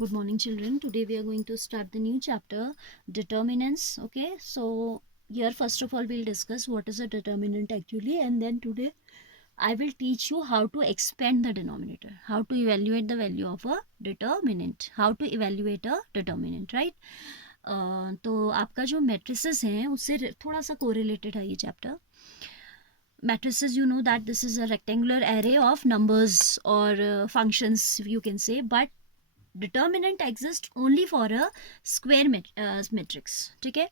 Good morning, children. Today we are going to start the new chapter, determinants. Okay, so here first of all we'll discuss what is a determinant actually, and then today I will teach you how to expand the denominator, how to evaluate the value of a determinant, how to evaluate a determinant, right? तो आपका जो matrices हैं उससे थोड़ा सा correlated है ये chapter. Matrices, you know that this is a rectangular array of numbers or functions, you can say, but determinant exists only for a square matrix. ठीक है,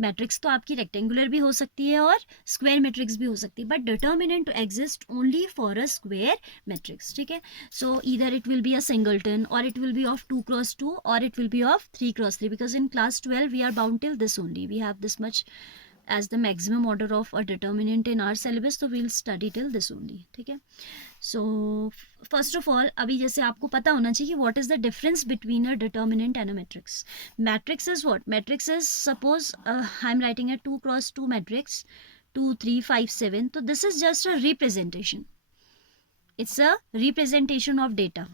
मैट्रिक्स तो आपकी रेक्टेंगुलर भी हो सकती है और स्क्वायर मैट्रिक्स भी हो सकती है, but determinant exist only for a square matrix. ठीक है, so either it will be a singleton और it will be of 2x2 और it will be of 3x3, because in class 12 we are bound till this only, we have this much as the maximum order of a determinant in our syllabus, so we'll study till this only. ठीक है, so first of all अभी जैसे आपको पता होना चाहिए कि what is the difference between a determinant and a matrix. Matrix is what? Matrix is, suppose I'm writing a 2x2 matrix 2 3 5 7, so this is just a representation, it's a representation of data,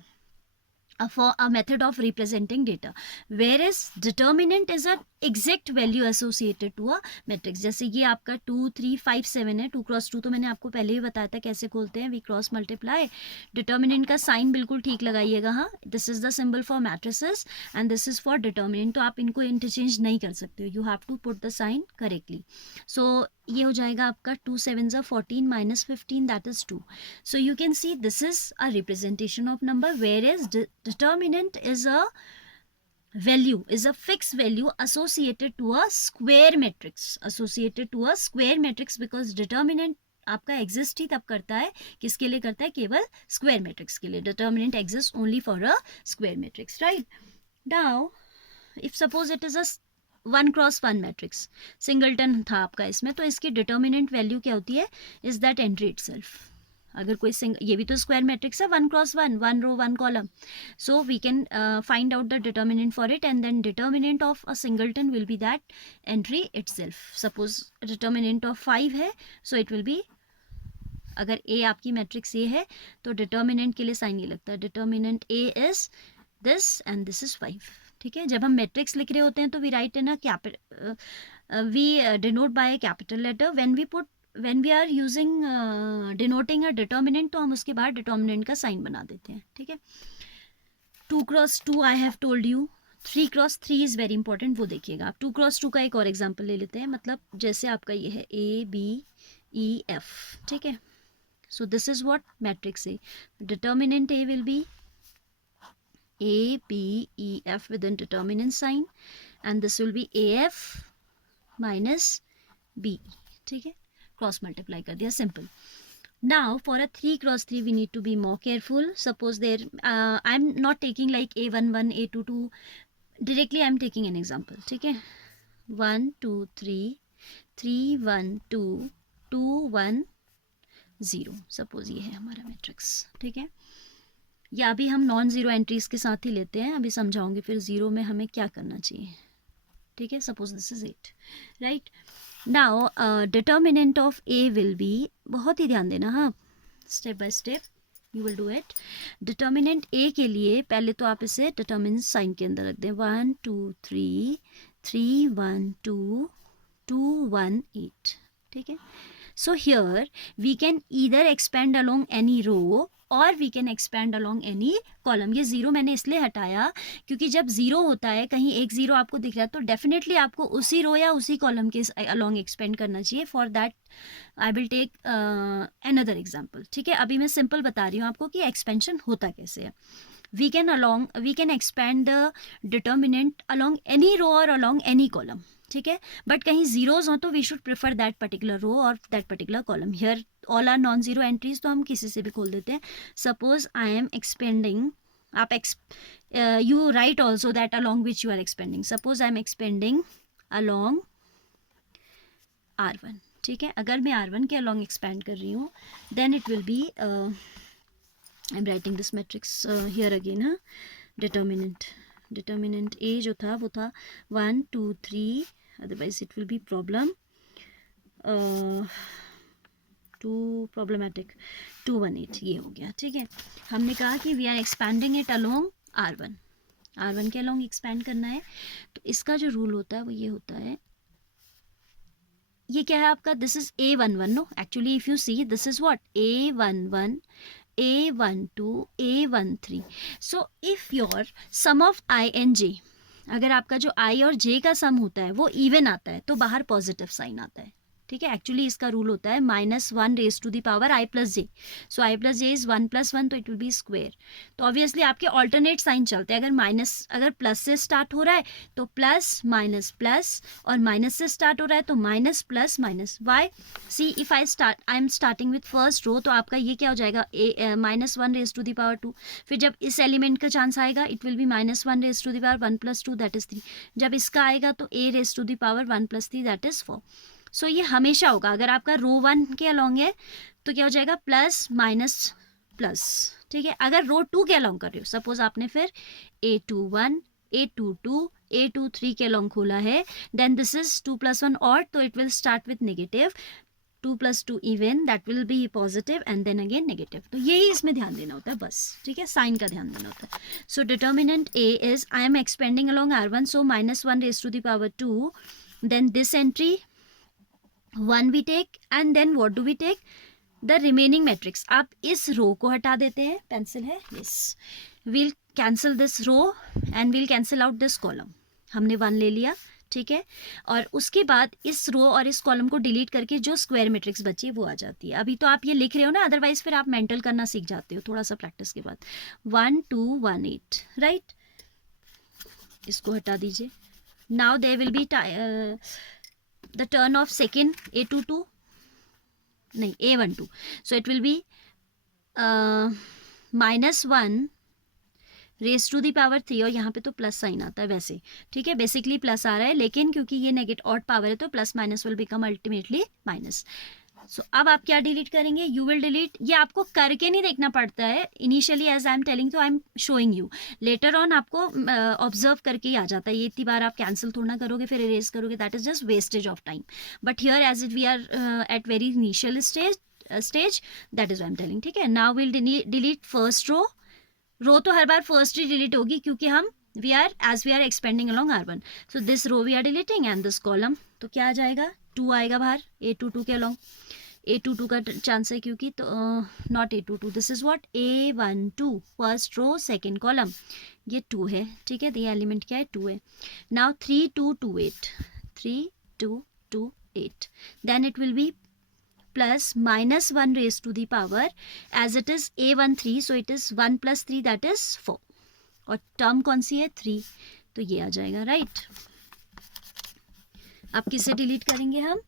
for a method of representing data, whereas determinant is a exact value associated to a matrix. जैसे ये आपका 2 3 5 7 है, 2x2 तो मैंने आपको पहले ही बताया था कैसे खोलते हैं, वी क्रॉस मल्टीप्लाई. डिटर्मिनेंट का साइन बिल्कुल ठीक लगाइएगा. हाँ, this is the symbol for matrices and this is for determinant, तो आप इनको इंटरचेंज नहीं कर सकते हो, you have to put the sign correctly. So ये हो जाएगा आपका 2 7s are 14 minus 15, that is 2. So you can see this is a representation of number, whereas determinant is a value, is a fixed value associated to a square matrix, associated to a square matrix, because determinant आपका exist ही तब करता है, किसके लिए करता है? केवल square matrix के लिए. Determinant exist only for a square matrix, right? Now if suppose it is a 1x1 matrix, singleton था आपका इसमें, तो इसकी डिटर्मिनेंट वैल्यू क्या होती है? Is that entry itself. अगर कोई ये भी तो स्क्वायर मैट्रिक्स है, 1x1, 1 row 1 column, so we can find out the determinant for it, and then determinant of a singleton will be that entry itself. Suppose determinant of 5 है, so it will B, अगर ए आपकी matrix A है तो determinant के लिए sign ये लगता है, determinant A is this and this is 5. ठीक है, जब हम मैट्रिक्स लिख रहे होते हैं तो we write in we denote by capital letter. When we are using denoting a determinant, तो हम उसके बाद डिटर्मिनेंट का साइन बना देते हैं. ठीक है, 2x2 I have told you, 3x3 is very important, वो देखिएगा आप. 2x2 का एक और एग्जाम्पल ले लेते हैं, मतलब जैसे आपका ये है A B E F. ठीक है, so this is what matrix A. Determinant A will be A B E F with a determinant sign, and this will be AF minus B. ठीक है, क्रॉस मल्टीप्लाई कर दिया, simple. Now for a 3x3 we need to be more careful. Suppose there I'm not taking like A11 A22 directly, I'm taking an example. ठीक है, 1 2 3 3 1 2 2 1 0. Suppose ये है हमारा matrix. ठीक है, या अभी हम नॉन ज़ीरो एंट्रीज के साथ ही लेते हैं, अभी समझाऊंगी फिर ज़ीरो में हमें क्या करना चाहिए. ठीक है, suppose this is 8, right? Now determinant of A will be, बहुत ही ध्यान देना, हाँ, step by step you will do it. Determinant A के लिए पहले तो आप इसे डिटर्मिनेंट साइन के अंदर रख दें, 1 2 3 3 1 2 2 1 8. ठीक है, so here we can either expand along any row और we can expand along any column. ये जीरो मैंने इसलिए हटाया क्योंकि जब जीरो होता है, कहीं एक जीरो आपको दिख रहा है, तो डेफिनेटली आपको उसी रो या उसी कॉलम के अलॉन्ग एक्सपेंड करना चाहिए. For that I will take another example. ठीक है, अभी मैं सिंपल बता रही हूँ आपको कि एक्सपेंशन होता कैसे है. We can expand the determinant along any row और अलॉन्ग एनी कॉलम. ठीक है, बट कहीं जीरोज हो तो we should prefer that particular row और that particular column. Here all are non zero entries, तो हम किसी से भी खोल देते हैं. सपोज आई एम एक्सपेंडिंग, आप you write also that along which you are expanding. Suppose I am expanding along R1. ठीक है, अगर मैं R1 के अलॉन्ग एक्सपेंड कर रही हूँ, then it will be, I am writing this matrix here again. हाँ, डिटर्मिनेंट ए जो था वो था 1 2 3, otherwise it will be problem, too problematic, 2 1 8, ये हो गया. ठीक है, हमने कहा कि we are expanding it along R1. R1 के अलॉन्ग एक्सपेंड करना है, तो इसका जो रूल होता है वो ये होता है, ये क्या है आपका, this is A11, no actually if you see this is what A11, A12, A13. So if your sum of I and J, अगर आपका जो I और J का सम होता है वो इवन आता है तो बाहर पॉजिटिव साइन आता है, ठीक है। एक्चुअली इसका रूल होता है -1 raise to the power I plus जे, सो I प्लस जे इज 1 + 1, तो इट विल बी स्क्वेयर। तो ऑब्वियसली आपके ऑल्टरनेट साइन चलते हैं, अगर प्लस से स्टार्ट हो रहा है तो प्लस माइनस प्लस, और माइनस से स्टार्ट हो रहा है तो minus plus minus. Why, see if I am starting with first row, तो आपका ये क्या हो जाएगा, -1 रेज टू द पावर 2। फिर जब इस एलिमेंट का चांस आएगा it will be -1 raise to the power 1 + 2 that is 3। जब इसका आएगा तो A raise to the power 1 + 3 that is 4। So ये हमेशा होगा, अगर आपका रो 1 के अलॉन्ग है तो क्या हो जाएगा, प्लस माइनस प्लस, ठीक है। अगर रो 2 के अलॉन्ग कर रहे हो, सपोज आपने फिर A21, A22, A23 के अलॉन्ग खोला है, देन दिस इज 2 + 1 ऑड, तो it will start with negative, 2 + 2 even, that will be positive and then again negative. तो यही इसमें ध्यान देना होता है बस, ठीक है, साइन का ध्यान देना होता है। So determinant A is I am expanding along R1, so -1 raise to the power 2, then this entry 1 we take, and then what do we take, the remaining matrix। आप इस रो को हटा देते हैं, पेंसिल है, yes, we'll cancel this row and we'll cancel out this column। हमने 1 ले लिया, ठीक है, और उसके बाद इस रो और इस कॉलम को डिलीट करके जो स्क्वायर मैट्रिक्स बची है वो आ जाती है। अभी तो आप ये लिख रहे हो ना, अदरवाइज फिर आप मेंटल करना सीख जाते हो थोड़ा सा प्रैक्टिस के बाद। 1 2 1 8, राइट, इसको हटा दीजिए। Now there will be the turn of second A22, नहीं A12, so it will be -1 raise to the power 3, और यहाँ पे तो प्लस साइन आता है वैसे, ठीक है, बेसिकली प्लस आ रहा है, लेकिन क्योंकि ये नेगेटिव ऑड पावर है तो plus minus will become ultimately minus. So अब आप क्या डिलीट करेंगे, यू विल डिलीट, ये आपको करके नहीं देखना पड़ता है initially, as I am telling, तो I am showing you, later on आपको ऑब्जर्व करके ही आ जाता है। ये इतनी बार आप कैंसिल थोड़ा करोगे फिर इरेज करोगे, that is just wastage of time. But here as it we are at very initial stage, that is I am telling, ठीक है। Now will delete first row तो हर बार फर्स्ट ही डिलीट होगी क्योंकि हम we are expanding along R1, so this row we are deleting and this column, तो क्या आ जाएगा, 2 आएगा बाहर A22 के अलॉन्ग, A22 का चांस है क्योंकि, तो not A22, this is what A12, first row second column, ये 2 है, ठीक है, ये एलिमेंट क्या है, 2 है। नाउ 3 2 2 8, 3 2 2 8, then it will be plus -1 raised to the power, as it is A13, so it is 1 + 3 that is 4, और टर्म कौन सी है, 3, तो ये आ जाएगा, राइट। अब किसे डिलीट करेंगे हम,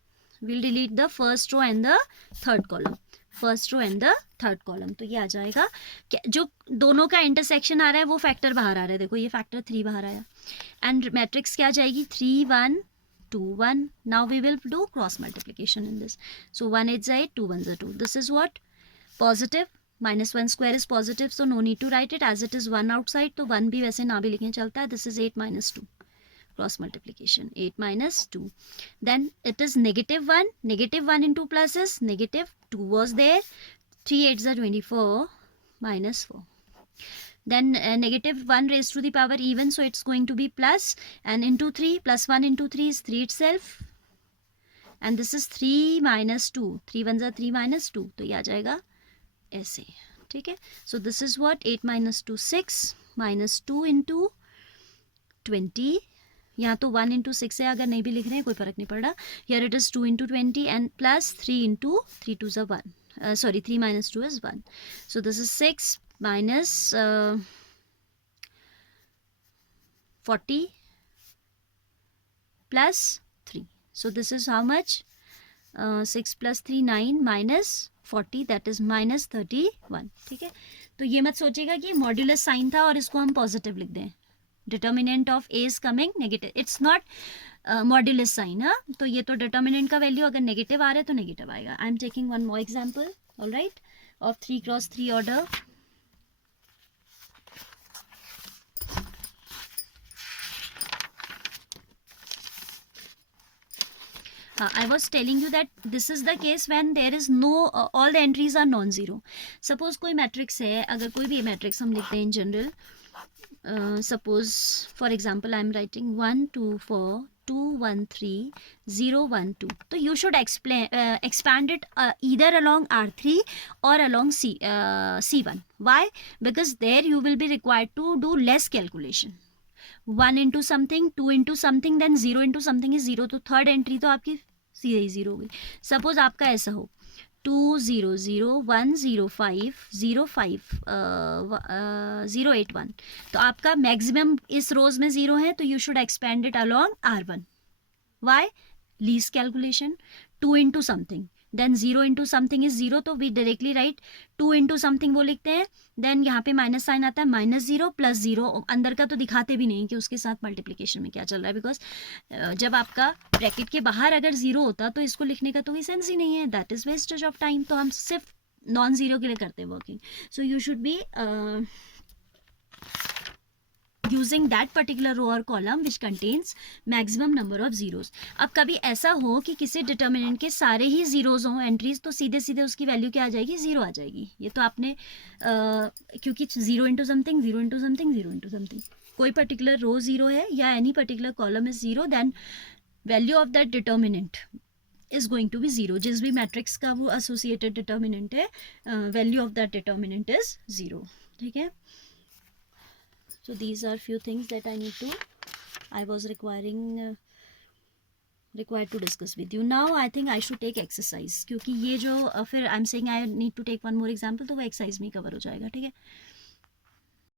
will delete the first row and the third column, first row and the third column, तो ये आ जाएगा, जो दोनों का इंटरसेक्शन आ रहा है वो फैक्टर बाहर आ रहा है, देखो ये फैक्टर 3 बाहर आया, एंड मैट्रिक्स क्या आ जाएगी, 3 1 2 1। now we will do cross multiplication in this, so 1 8 8, 2 1 2, this is what positive, -1 square is positive, so no need to write it, as it is 1 outside, तो 1 भी वैसे ना भी लिखने चलता है, this is 8 - 2, cross multiplication 8 - 2, then it is -1 into plus is negative, 2 was there, 3 8s are 24 -4, then -1 raised to the power even, so it's going to be plus, and into 3, +1 into 3 is 3 itself, and this is 3 - 2, 3 1s are 3 - 2, तो ये आ जाएगा ऐसे, ठीक है। so this is what 8 - 2 6 -2 into 20, यहाँ तो 1 into 6 है, अगर नहीं भी लिख रहे हैं कोई फर्क नहीं पड़ रहा, here it is 2 into 20 and plus 3 into 3 2s are 1, 3 - 2 is 1, so this is 6 minus 40 plus 3, so this is how much, 6 + 3 9 minus 40, that is -31, ठीक है। तो ये मत सोचिएगा कि मॉड्यूलस साइन था और इसको हम पॉजिटिव लिख दें, determinant of A is coming negative, it's not modulus sign, हाँ, तो ये तो डिटर्मिनेंट का वैल्यू अगर नेगेटिव आ रहा है तो नेगेटिव आएगा। I am taking one more example, alright, of 3 × 3 order. I was telling you that this is the case when there is no all the entries are non-zero. Suppose कोई matrix है, अगर कोई भी matrix हम लिखते हैं in general, suppose for example I am writing 1 2 4 2 1 3 0 1 2, तो you should expand it either along R3 or along C1. Why? Because there you will be required to do less calculation. 1 into something, 2 into something, then 0 into something is 0, तो third entry तो आपकी सीधे ही 0 हो गई. Suppose आपका ऐसा हो 20010505081, तो आपका मैक्सिमम इस रोज में 0 है, तो you should expand it along R1. Why? Least calculation. 2 into something, then 0 into something is 0, तो we directly write 2 into something वो लिखते हैं, देन यहाँ पे माइनस साइन आता है, -0 + 0, अंदर का तो दिखाते भी नहीं कि उसके साथ मल्टीप्लिकेशन में क्या चल रहा है, बिकॉज जब आपका ब्रैकेट के बाहर अगर 0 होता तो इसको लिखने का तो कोई सेंस ही नहीं है, that is wastage of time. तो हम सिर्फ नॉन जीरो के लिए करते हैं working. So you should be using that particular row or column which contains maximum number of zeros. अब कभी ऐसा हो कि किसी डिटर्मिनेंट के सारे ही जीरोज हों एंट्रीज, तो सीधे सीधे उसकी वैल्यू क्या आ जाएगी? 0 आ जाएगी. ये तो आपने क्योंकि 0 into something, 0 into something, 0 into something, कोई पर्टिकुलर रो 0 है या any particular column is 0, then value of that determinant is going to be 0. जिस भी मैट्रिक्स का वो एसोसिएटेड डिटर्मिनेंट है, value of that determinant is 0. ठीक है. So these are few things that I was required to discuss with you. Now I think I should take exercise, क्योंकि ये जो फिर I'm saying I need to take one more example, तो वो exercise में cover हो जाएगा. ठीक है.